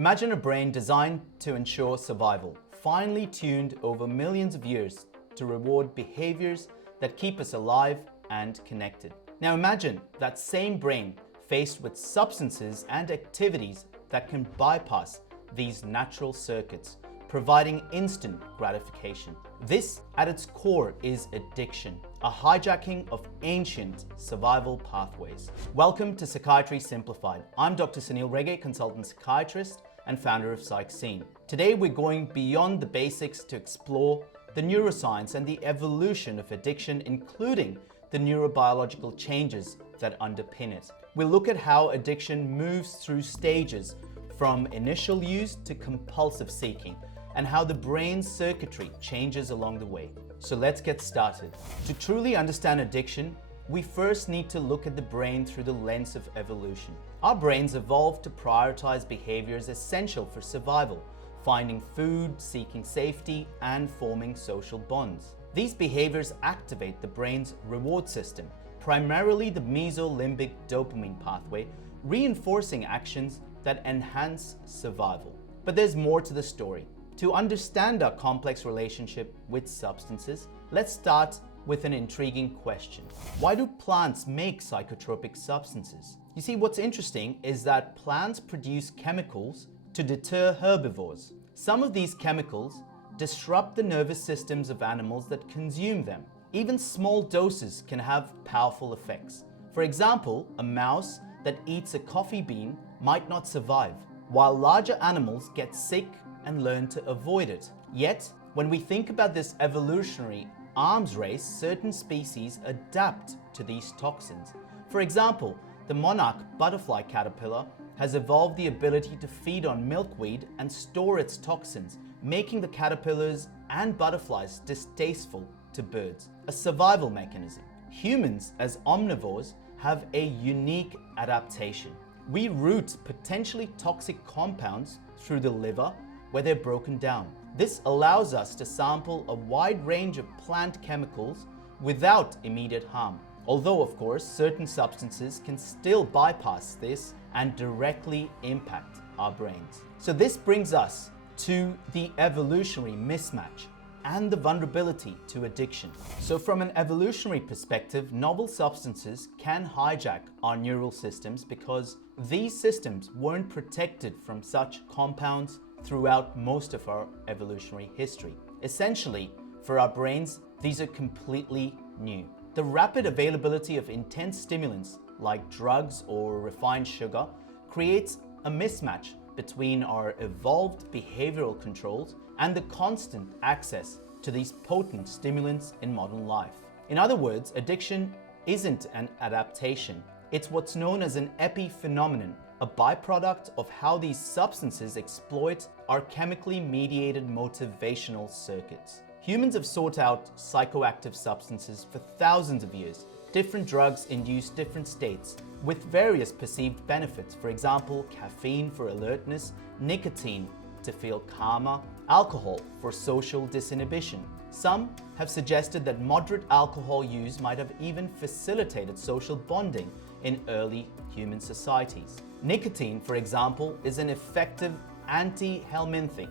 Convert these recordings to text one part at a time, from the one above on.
Imagine a brain designed to ensure survival, finely tuned over millions of years to reward behaviors that keep us alive and connected. Now imagine that same brain faced with substances and activities that can bypass these natural circuits, providing instant gratification. This, at its core, is addiction, a hijacking of ancient survival pathways. Welcome to Psychiatry Simplified. I'm Dr. Sanil Rege, consultant psychiatrist and founder of PsychScene. Today we're going beyond the basics to explore the neuroscience and the evolution of addiction, including the neurobiological changes that underpin it. We'll look at how addiction moves through stages from initial use to compulsive seeking, and how the brain's circuitry changes along the way. So let's get started. To truly understand addiction, we first need to look at the brain through the lens of evolution. Our brains evolved to prioritize behaviors essential for survival, finding food, seeking safety, and forming social bonds. These behaviors activate the brain's reward system, primarily the mesolimbic dopamine pathway, reinforcing actions that enhance survival. But there's more to the story. To understand our complex relationship with substances, let's start with an intriguing question. Why do plants make psychotropic substances? You see, what's interesting is that plants produce chemicals to deter herbivores. Some of these chemicals disrupt the nervous systems of animals that consume them. Even small doses can have powerful effects. For example, a mouse that eats a coffee bean might not survive, while larger animals get sick and learn to avoid it. Yet, when we think about this evolutionary arms race, certain species adapt to these toxins. For example, the monarch butterfly caterpillar has evolved the ability to feed on milkweed and store its toxins, making the caterpillars and butterflies distasteful to birds, a survival mechanism. Humans, as omnivores, have a unique adaptation. We route potentially toxic compounds through the liver where they're broken down. This allows us to sample a wide range of plant chemicals without immediate harm. Although, of course, certain substances can still bypass this and directly impact our brains. So this brings us to the evolutionary mismatch and the vulnerability to addiction. So from an evolutionary perspective, novel substances can hijack our neural systems because these systems weren't protected from such compounds throughout most of our evolutionary history. Essentially, for our brains, these are completely new. The rapid availability of intense stimulants like drugs or refined sugar creates a mismatch between our evolved behavioral controls and the constant access to these potent stimulants in modern life. In other words, addiction isn't an adaptation. It's what's known as an epiphenomenon, a byproduct of how these substances exploit our chemically mediated motivational circuits. Humans have sought out psychoactive substances for thousands of years. Different drugs induce different states with various perceived benefits. For example, caffeine for alertness, nicotine to feel calmer, alcohol for social disinhibition. Some have suggested that moderate alcohol use might have even facilitated social bonding in early human societies. Nicotine, for example, is an effective anti-helminthic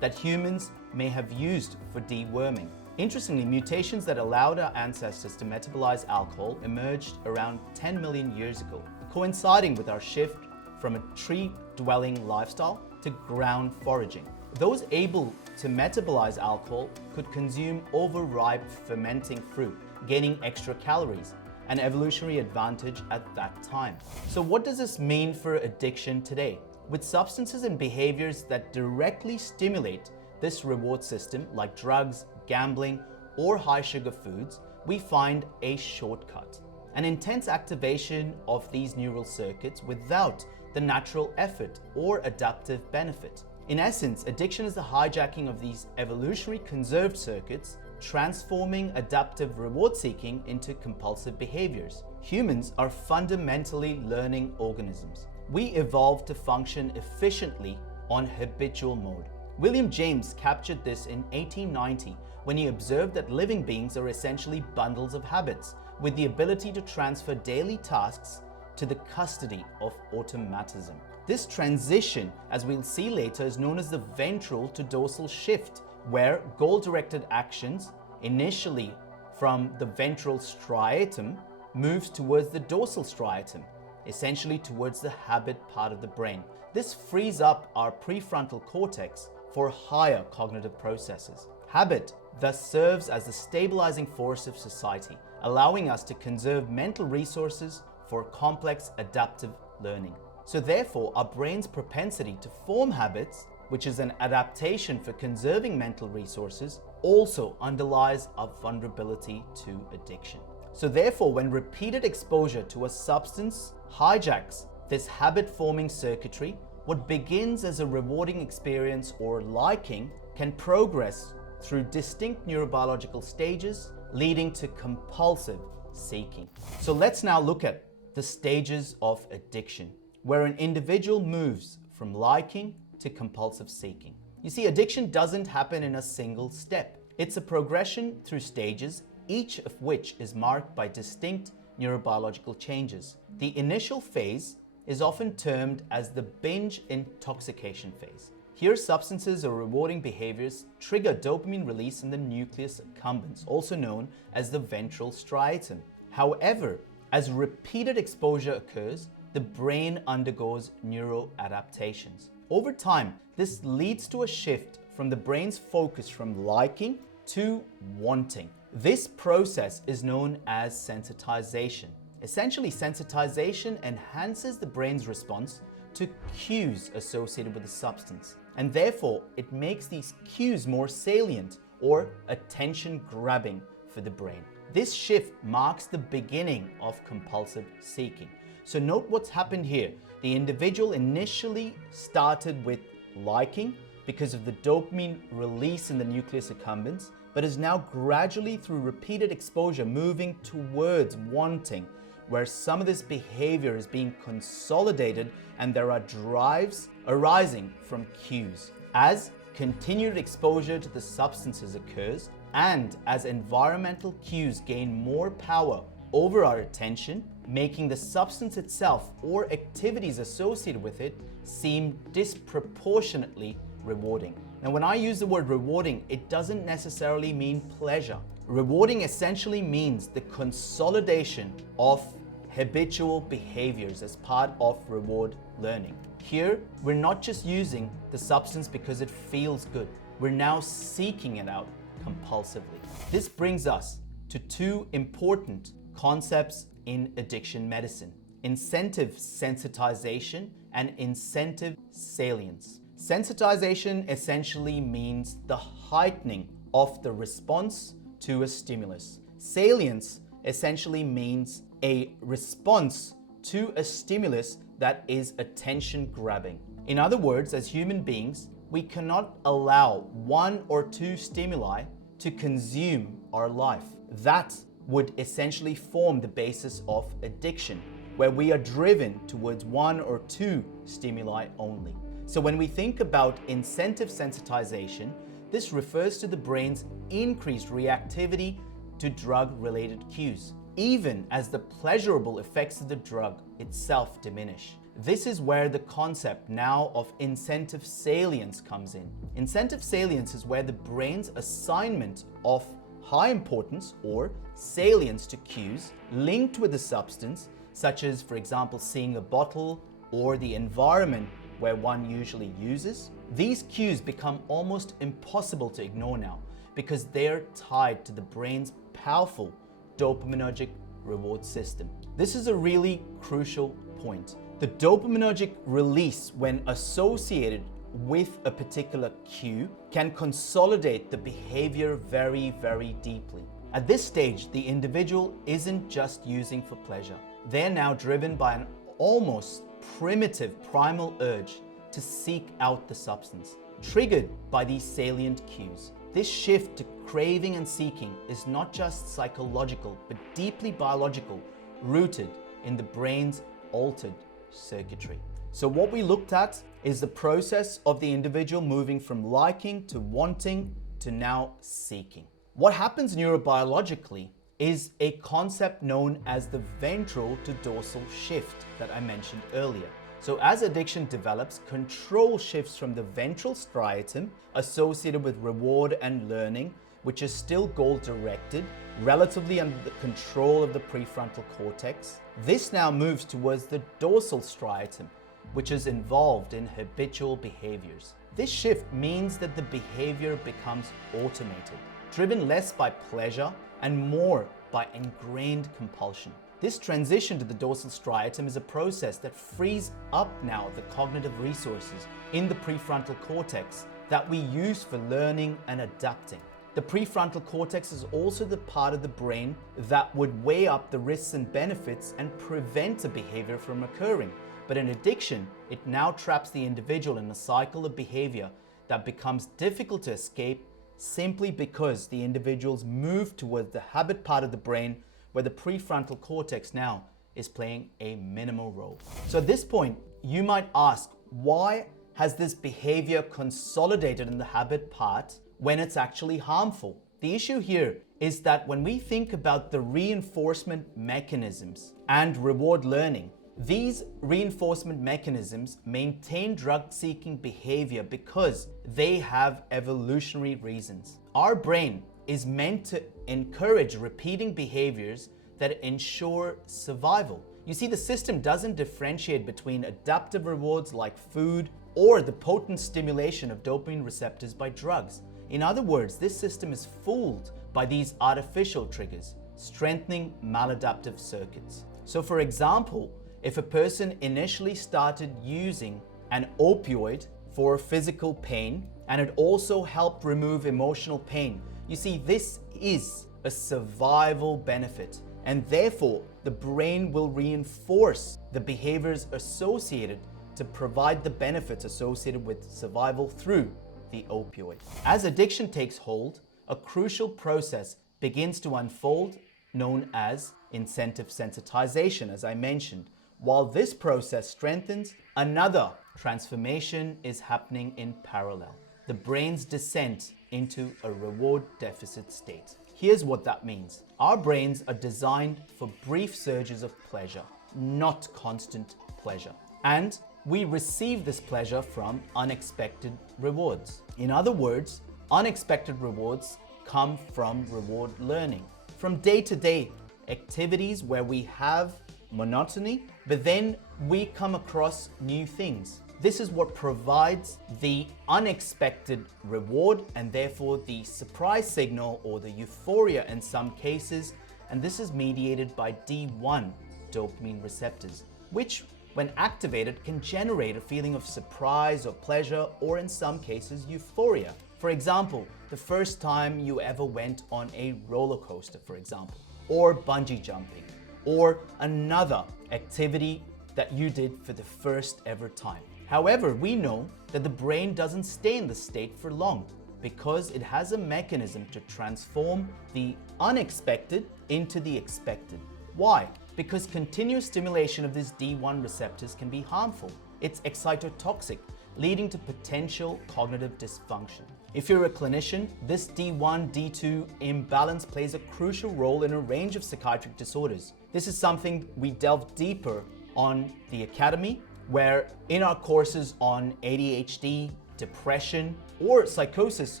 that humans may have used for deworming. Interestingly, mutations that allowed our ancestors to metabolize alcohol emerged around 10 million years ago, coinciding with our shift from a tree-dwelling lifestyle to ground foraging. Those able to metabolize alcohol could consume overripe fermenting fruit, gaining extra calories, an evolutionary advantage at that time. So what does this mean for addiction today? With substances and behaviors that directly stimulate this reward system, like drugs, gambling, or high sugar foods, we find a shortcut. An intense activation of these neural circuits without the natural effort or adaptive benefit. In essence, addiction is the hijacking of these evolutionary conserved circuits, transforming adaptive reward seeking into compulsive behaviors. Humans are fundamentally learning organisms. We evolved to function efficiently on habitual mode. William James captured this in 1890 when he observed that living beings are essentially bundles of habits with the ability to transfer daily tasks to the custody of automatism. This transition, as we'll see later, is known as the ventral-to-dorsal shift, where goal-directed actions, initially from the ventral striatum, moves towards the dorsal striatum, essentially towards the habit part of the brain. This frees up our prefrontal cortex for higher cognitive processes. Habit thus serves as the stabilizing force of society, allowing us to conserve mental resources for complex adaptive learning. So therefore, our brain's propensity to form habits, which is an adaptation for conserving mental resources, also underlies our vulnerability to addiction. So therefore, when repeated exposure to a substance hijacks this habit-forming circuitry, what begins as a rewarding experience or liking can progress through distinct neurobiological stages, leading to compulsive seeking. So let's now look at the stages of addiction, where an individual moves from liking to compulsive seeking. You see, addiction doesn't happen in a single step. It's a progression through stages, each of which is marked by distinct neurobiological changes. The initial phase is often termed as the binge intoxication phase. Here, substances or rewarding behaviors trigger dopamine release in the nucleus accumbens, also known as the ventral striatum. However, as repeated exposure occurs, the brain undergoes neuroadaptations. Over time, this leads to a shift from the brain's focus from liking to wanting. This process is known as sensitization. Essentially, sensitization enhances the brain's response to cues associated with the substance, and therefore it makes these cues more salient or attention-grabbing for the brain. This shift marks the beginning of compulsive seeking. So note what's happened here. The individual initially started with liking because of the dopamine release in the nucleus accumbens, but is now gradually, through repeated exposure, moving towards wanting, where some of this behavior is being consolidated and there are drives arising from cues. As continued exposure to the substances occurs, and as environmental cues gain more power over our attention, making the substance itself or activities associated with it seem disproportionately rewarding. Now, when I use the word rewarding, it doesn't necessarily mean pleasure. Rewarding essentially means the consolidation of habitual behaviors as part of reward learning. Here, we're not just using the substance because it feels good. We're now seeking it out compulsively. This brings us to two important concepts in addiction medicine: incentive sensitization and incentive salience. Sensitization essentially means the heightening of the response to a stimulus. Salience essentially means a response to a stimulus that is attention-grabbing. In other words, as human beings, we cannot allow one or two stimuli to consume our life. That would essentially form the basis of addiction, where we are driven towards one or two stimuli only. So when we think about incentive sensitization, this refers to the brain's increased reactivity to drug-related cues, even as the pleasurable effects of the drug itself diminish. This is where the concept now of incentive salience comes in. Incentive salience is where the brain's assignment of high importance or salience to cues linked with the substance, such as, for example, seeing a bottle or the environment where one usually uses. These cues become almost impossible to ignore now because they're tied to the brain's powerful dopaminergic reward system. This is a really crucial point. The dopaminergic release, when associated with a particular cue, can consolidate the behavior very, very deeply. At this stage, the individual isn't just using for pleasure. They're now driven by an almost primitive primal urge to seek out the substance, triggered by these salient cues. This shift to craving and seeking is not just psychological, but deeply biological, rooted in the brain's altered circuitry. So what we looked at is the process of the individual moving from liking to wanting to now seeking. What happens neurobiologically is a concept known as the ventral-to-dorsal shift that I mentioned earlier. So as addiction develops, control shifts from the ventral striatum, associated with reward and learning, which is still goal-directed, relatively under the control of the prefrontal cortex. This now moves towards the dorsal striatum, which is involved in habitual behaviors. This shift means that the behavior becomes automated, driven less by pleasure and more by ingrained compulsion. This transition to the dorsal striatum is a process that frees up now the cognitive resources in the prefrontal cortex that we use for learning and adapting. The prefrontal cortex is also the part of the brain that would weigh up the risks and benefits and prevent a behavior from occurring. But in addiction, it now traps the individual in a cycle of behavior that becomes difficult to escape simply because the individuals move towards the habit part of the brain where the prefrontal cortex now is playing a minimal role. So at this point, you might ask, why has this behavior consolidated in the habit part when it's actually harmful? The issue here is that when we think about the reinforcement mechanisms and reward learning, these reinforcement mechanisms maintain drug-seeking behavior because they have evolutionary reasons. Our brain is meant to encourage repeating behaviors that ensure survival. You see, the system doesn't differentiate between adaptive rewards like food or the potent stimulation of dopamine receptors by drugs. In other words, this system is fooled by these artificial triggers, strengthening maladaptive circuits. So for example, if a person initially started using an opioid for physical pain and it also helped remove emotional pain, you see, this is a survival benefit, and therefore the brain will reinforce the behaviors associated to provide the benefits associated with survival through the opioid. As addiction takes hold, a crucial process begins to unfold known as incentive sensitization, as I mentioned. While this process strengthens, another transformation is happening in parallel: the brain's descent into a reward deficit state. Here's what that means. Our brains are designed for brief surges of pleasure, not constant pleasure. And we receive this pleasure from unexpected rewards. In other words, unexpected rewards come from reward learning, from day-to-day activities where we have monotony, but then we come across new things. This is what provides the unexpected reward and therefore the surprise signal or the euphoria in some cases, and this is mediated by D1 dopamine receptors, which when activated can generate a feeling of surprise or pleasure, or in some cases euphoria. For example, the first time you ever went on a roller coaster, for example, or bungee jumping, or another activity that you did for the first ever time. However, we know that the brain doesn't stay in the state for long because it has a mechanism to transform the unexpected into the expected. Why? Because continuous stimulation of these D1 receptors can be harmful. It's excitotoxic, leading to potential cognitive dysfunction. If you're a clinician, this D1, D2 imbalance plays a crucial role in a range of psychiatric disorders. This is something we delve deeper on the Academy, where in our courses on ADHD, depression, or psychosis,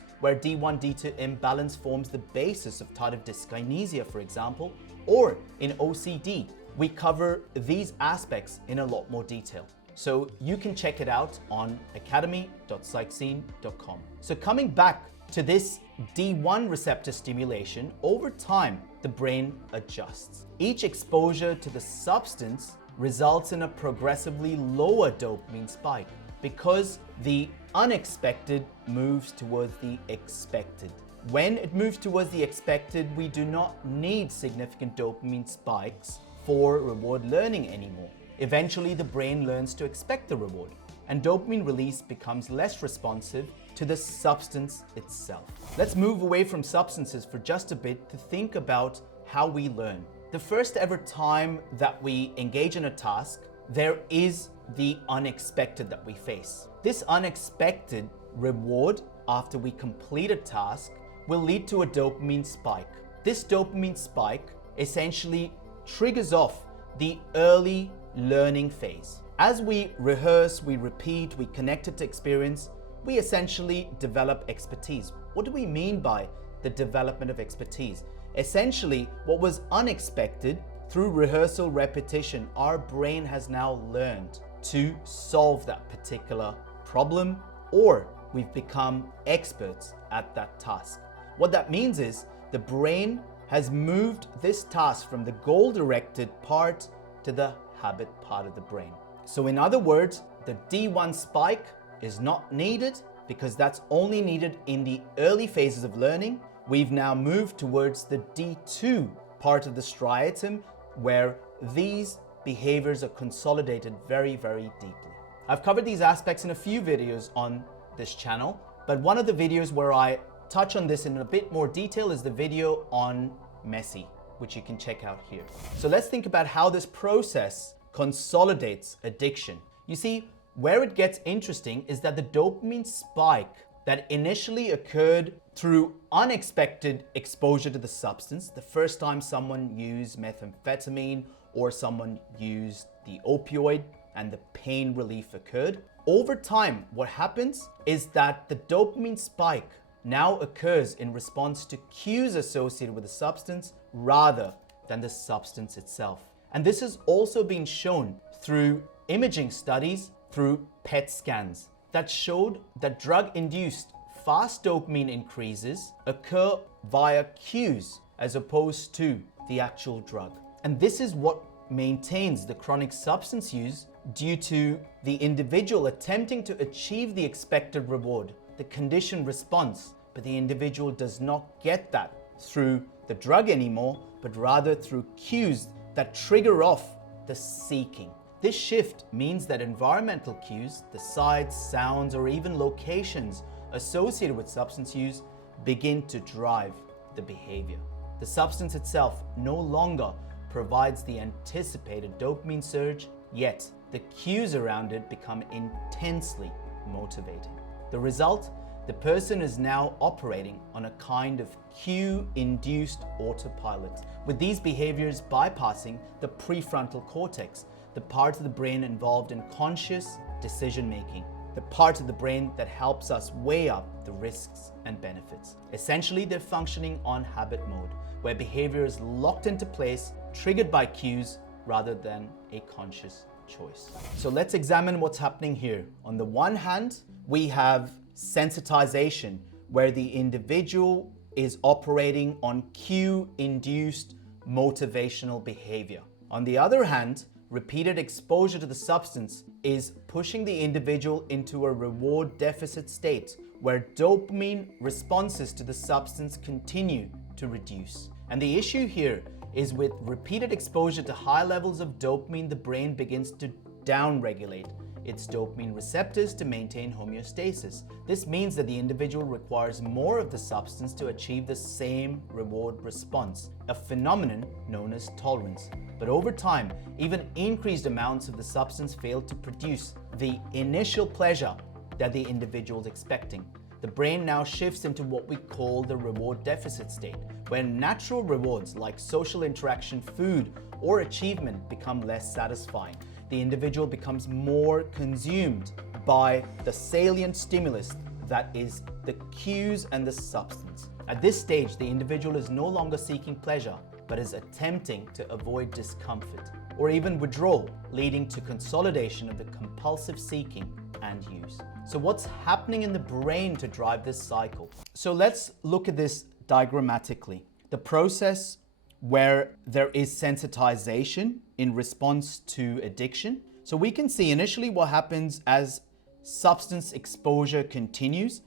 where D1, D2 imbalance forms the basis of tardive dyskinesia, for example, or in OCD, we cover these aspects in a lot more detail. So you can check it out on academy.psychscene.com. So coming back to this D1 receptor stimulation, over time, the brain adjusts. Each exposure to the substance results in a progressively lower dopamine spike because the unexpected moves towards the expected. When it moves towards the expected, we do not need significant dopamine spikes for reward learning anymore. Eventually, the brain learns to expect the reward, and dopamine release becomes less responsive to the substance itself. Let's move away from substances for just a bit to think about how we learn. The first ever time that we engage in a task, there is the unexpected that we face. This unexpected reward after we complete a task will lead to a dopamine spike. This dopamine spike essentially triggers off the early learning phase. As we rehearse, we repeat, we connect it to experience, we essentially develop expertise. What do we mean by the development of expertise? Essentially, what was unexpected, through rehearsal, repetition, our brain has now learned to solve that particular problem, or we've become experts at that task. What that means is the brain has moved this task from the goal-directed part to the habit part of the brain. So in other words, the D1 spike is not needed because that's only needed in the early phases of learning. We've now moved towards the D2 part of the striatum, where these behaviors are consolidated very, very deeply. I've covered these aspects in a few videos on this channel, but one of the videos where I touch on this in a bit more detail is the video on Messi, which you can check out here. So let's think about how this process consolidates addiction. You see, where it gets interesting is that the dopamine spike that initially occurred through unexpected exposure to the substance, the first time someone used methamphetamine or someone used the opioid and the pain relief occurred. Over time, what happens is that the dopamine spike now occurs in response to cues associated with the substance rather than the substance itself. And this has also been shown through imaging studies, through PET scans, that showed that drug-induced fast dopamine increases occur via cues as opposed to the actual drug. And this is what maintains the chronic substance use due to the individual attempting to achieve the expected reward, the conditioned response, but the individual does not get that through the drug anymore, but rather through cues that trigger off the seeking. This shift means that environmental cues, the sights, sounds, or even locations associated with substance use begin to drive the behavior. The substance itself no longer provides the anticipated dopamine surge, yet the cues around it become intensely motivating. The result? The person is now operating on a kind of cue-induced autopilot, with these behaviors bypassing the prefrontal cortex, the part of the brain involved in conscious decision-making, the part of the brain that helps us weigh up the risks and benefits. Essentially, they're functioning on habit mode, where behavior is locked into place, triggered by cues rather than a conscious choice. So let's examine what's happening here. On the one hand, we have sensitization, where the individual is operating on cue-induced motivational behavior. On the other hand, repeated exposure to the substance is pushing the individual into a reward deficit state, where dopamine responses to the substance continue to reduce. And the issue here is with repeated exposure to high levels of dopamine, the brain begins to downregulate its dopamine receptors to maintain homeostasis. This means that the individual requires more of the substance to achieve the same reward response, a phenomenon known as tolerance. But over time, even increased amounts of the substance fail to produce the initial pleasure that the individual is expecting. The brain now shifts into what we call the reward deficit state, where natural rewards like social interaction, food, or achievement become less satisfying. The individual becomes more consumed by the salient stimulus that is the cues and the substance. At this stage, the individual is no longer seeking pleasure, but is attempting to avoid discomfort or even withdrawal, leading to consolidation of the compulsive seeking and use. So what's happening in the brain to drive this cycle? So let's look at this diagrammatically. The process where there is sensitization in response to addiction. So we can see initially what happens as substance exposure continues.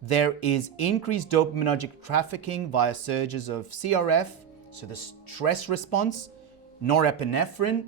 There is increased dopaminergic trafficking via surges of CRF, so the stress response, norepinephrine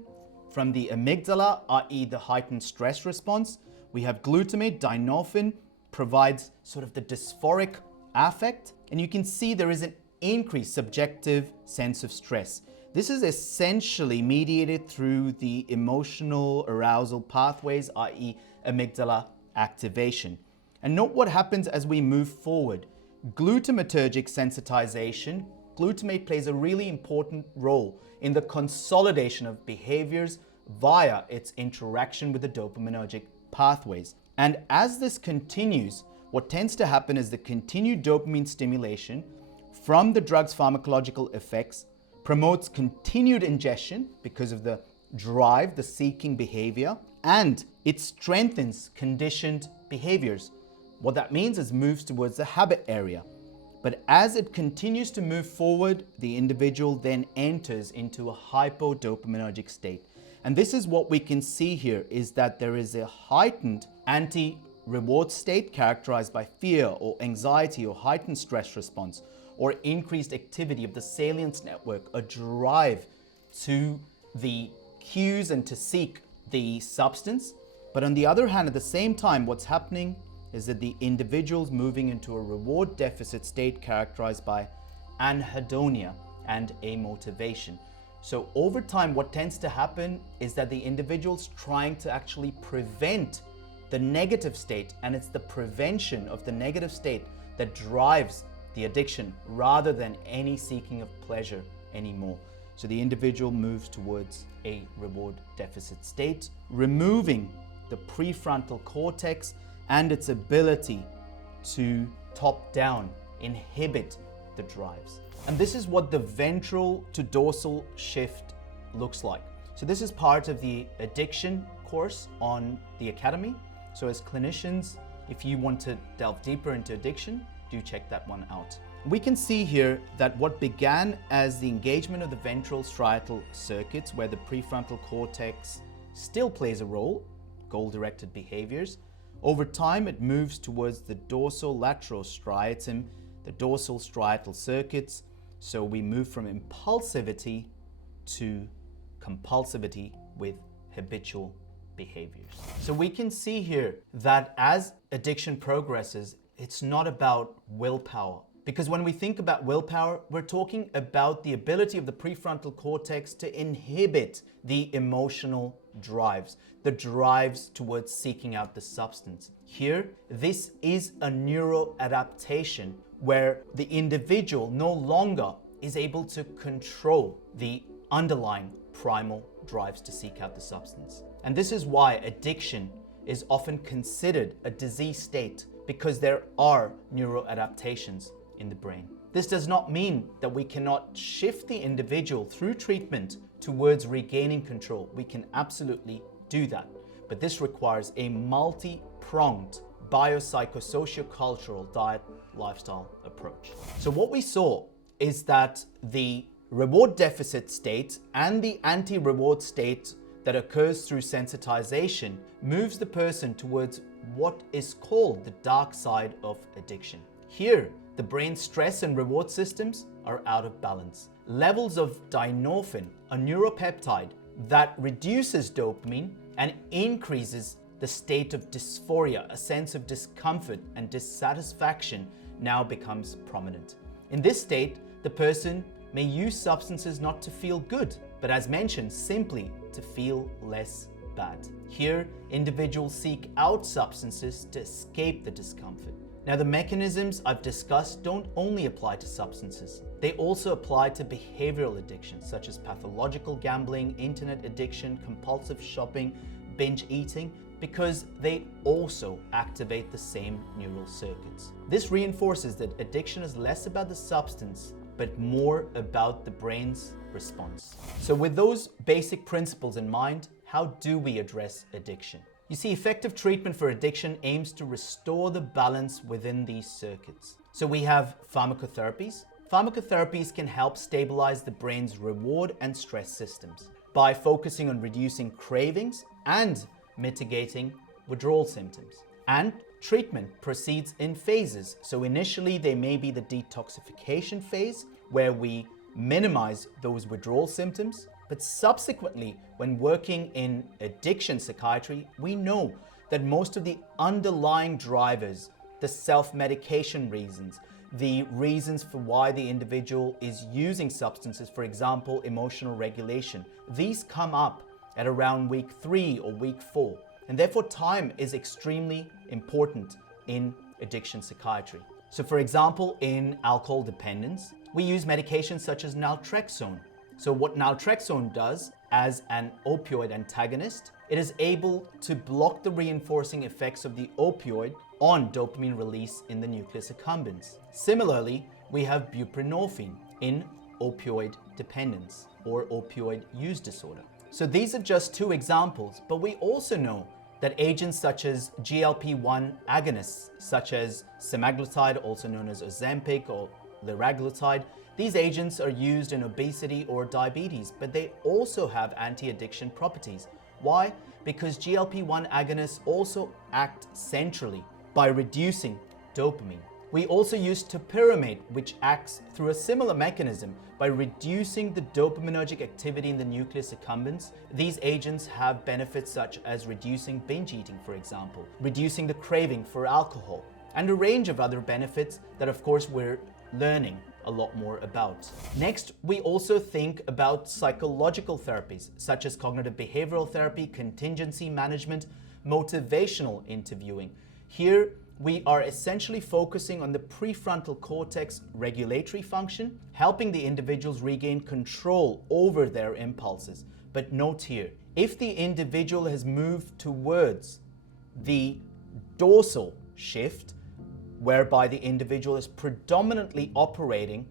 from the amygdala, i.e. the heightened stress response. We have glutamate, dynorphin, provides sort of the dysphoric affect, and you can see there is an increased subjective sense of stress. This is essentially mediated through the emotional arousal pathways, i.e. amygdala activation. And note what happens as we move forward. Glutamatergic sensitization. Glutamate plays a really important role in the consolidation of behaviors via its interaction with the dopaminergic pathways. And as this continues, what tends to happen is the continued dopamine stimulation from the drug's pharmacological effects promotes continued ingestion because of the drive, the seeking behavior, and it strengthens conditioned behaviors. What that means is moves towards the habit area. But as it continues to move forward, the individual then enters into a hypodopaminergic state. And this is what we can see here, is that there is a heightened anti-reward state characterized by fear or anxiety or heightened stress response or increased activity of the salience network, a drive to the cues and to seek the substance. But on the other hand, at the same time, what's happening is that the individual's moving into a reward deficit state characterized by anhedonia and amotivation. So over time, what tends to happen is that the individual's trying to actually prevent the negative state, and it's the prevention of the negative state that drives the addiction rather than any seeking of pleasure anymore. So the individual moves towards a reward deficit state, removing the prefrontal cortex and its ability to top down, inhibit the drives. And this is what the ventral to dorsal shift looks like. So this is part of the addiction course on the Academy. So as clinicians, if you want to delve deeper into addiction, do check that one out. We can see here that what began as the engagement of the ventral striatal circuits, where the prefrontal cortex still plays a role, goal-directed behaviors, over time it moves towards the dorsolateral striatum, the dorsal striatal circuits. So we move from impulsivity to compulsivity with habitual behaviors. So we can see here that as addiction progresses, it's not about willpower. Because when we think about willpower, we're talking about the ability of the prefrontal cortex to inhibit the emotional drives, the drives towards seeking out the substance. Here, this is a neuroadaptation where the individual no longer is able to control the underlying primal drives to seek out the substance. And this is why addiction is often considered a disease state, because there are neuroadaptations in the brain. This does not mean that we cannot shift the individual through treatment towards regaining control. We can absolutely do that, but this requires a multi-pronged biopsychosociocultural diet lifestyle approach. So what we saw is that the reward deficit state and the anti-reward state that occurs through sensitization moves the person towards what is called the dark side of addiction. Here, the brain's stress and reward systems are out of balance. Levels of dynorphin, a neuropeptide that reduces dopamine and increases the state of dysphoria, a sense of discomfort and dissatisfaction, now becomes prominent. In this state, the person may use substances not to feel good, but as mentioned, simply to feel less bad. Here, individuals seek out substances to escape the discomfort. Now, the mechanisms I've discussed don't only apply to substances. They also apply to behavioral addictions, such as pathological gambling, internet addiction, compulsive shopping, binge eating, because they also activate the same neural circuits. This reinforces that addiction is less about the substance, but more about the brain's response. So with those basic principles in mind, how do we address addiction? You see, effective treatment for addiction aims to restore the balance within these circuits. So we have pharmacotherapies. Pharmacotherapies can help stabilize the brain's reward and stress systems by focusing on reducing cravings and mitigating withdrawal symptoms. And treatment proceeds in phases. So initially there may be the detoxification phase where we minimize those withdrawal symptoms. But subsequently, when working in addiction psychiatry, we know that most of the underlying drivers, the self-medication reasons, the reasons for why the individual is using substances, for example, emotional regulation, these come up at around week 3 or week 4. And therefore, time is extremely important in addiction psychiatry. So for example, in alcohol dependence, we use medications such as naltrexone. So what naltrexone does as an opioid antagonist, it is able to block the reinforcing effects of the opioid on dopamine release in the nucleus accumbens. Similarly, we have buprenorphine in opioid dependence or opioid use disorder. So these are just two examples, but we also know that agents such as GLP-1 agonists, such as semaglutide, also known as Ozempic or liraglutide, these agents are used in obesity or diabetes, but they also have anti-addiction properties. Why? Because GLP-1 agonists also act centrally by reducing dopamine. We also use topiramate, which acts through a similar mechanism by reducing the dopaminergic activity in the nucleus accumbens. These agents have benefits such as reducing binge eating, for example, reducing the craving for alcohol, and a range of other benefits that, of course, we're learning a lot more about. Next, we also think about psychological therapies such as cognitive behavioral therapy, contingency management, motivational interviewing. Here, we are essentially focusing on the prefrontal cortex regulatory function, helping the individuals regain control over their impulses. But note here, if the individual has moved towards the dorsal shift, whereby the individual is predominantly operating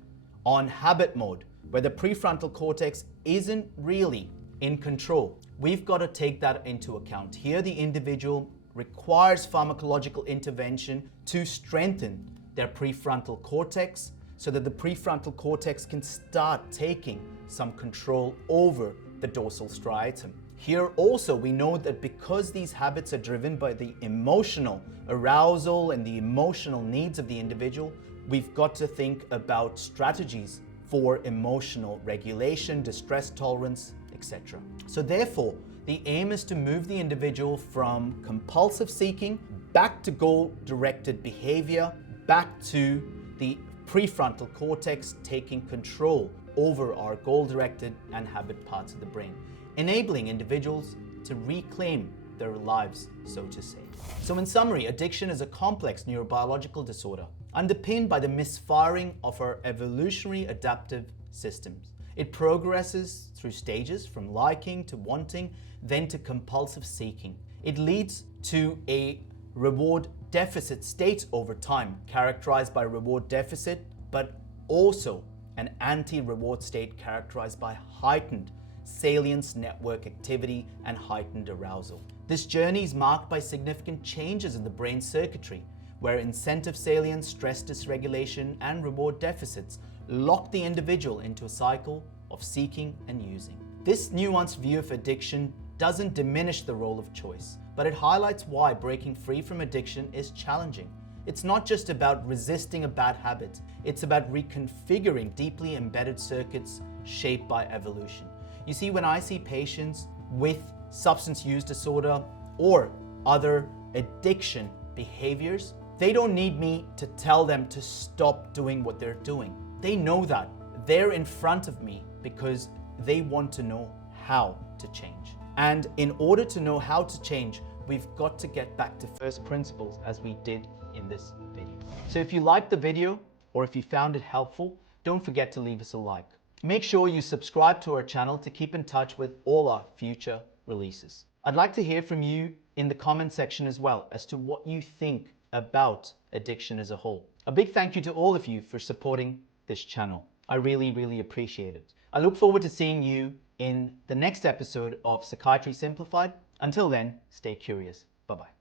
on habit mode, where the prefrontal cortex isn't really in control, we've got to take that into account. Here, the individual requires pharmacological intervention to strengthen their prefrontal cortex so that the prefrontal cortex can start taking some control over the dorsal striatum. Here also, we know that because these habits are driven by the emotional arousal and the emotional needs of the individual, we've got to think about strategies for emotional regulation, distress tolerance, etc. So therefore, the aim is to move the individual from compulsive seeking back to goal-directed behavior, back to the prefrontal cortex taking control over our goal-directed and habit parts of the brain, enabling individuals to reclaim their lives, so to say. So in summary, addiction is a complex neurobiological disorder underpinned by the misfiring of our evolutionary adaptive systems. It progresses through stages from liking to wanting, then to compulsive seeking. It leads to a reward deficit state over time, characterized by reward deficit, but also an anti-reward state characterized by heightened salience network activity and heightened arousal. This journey is marked by significant changes in the brain circuitry, where incentive salience, stress dysregulation, and reward deficits lock the individual into a cycle of seeking and using. This nuanced view of addiction doesn't diminish the role of choice, but it highlights why breaking free from addiction is challenging. It's not just about resisting a bad habit, it's about reconfiguring deeply embedded circuits shaped by evolution. You see, when I see patients with substance use disorder or other addiction behaviors, they don't need me to tell them to stop doing what they're doing. They know that. They're in front of me because they want to know how to change. And in order to know how to change, we've got to get back to first principles as we did in this video. So if you liked the video or if you found it helpful, don't forget to leave us a like. Make sure you subscribe to our channel to keep in touch with all our future releases. I'd like to hear from you in the comment section as well as to what you think about addiction as a whole. A big thank you to all of you for supporting this channel. I really, really appreciate it. I look forward to seeing you in the next episode of Psychiatry Simplified. Until then, stay curious. Bye-bye.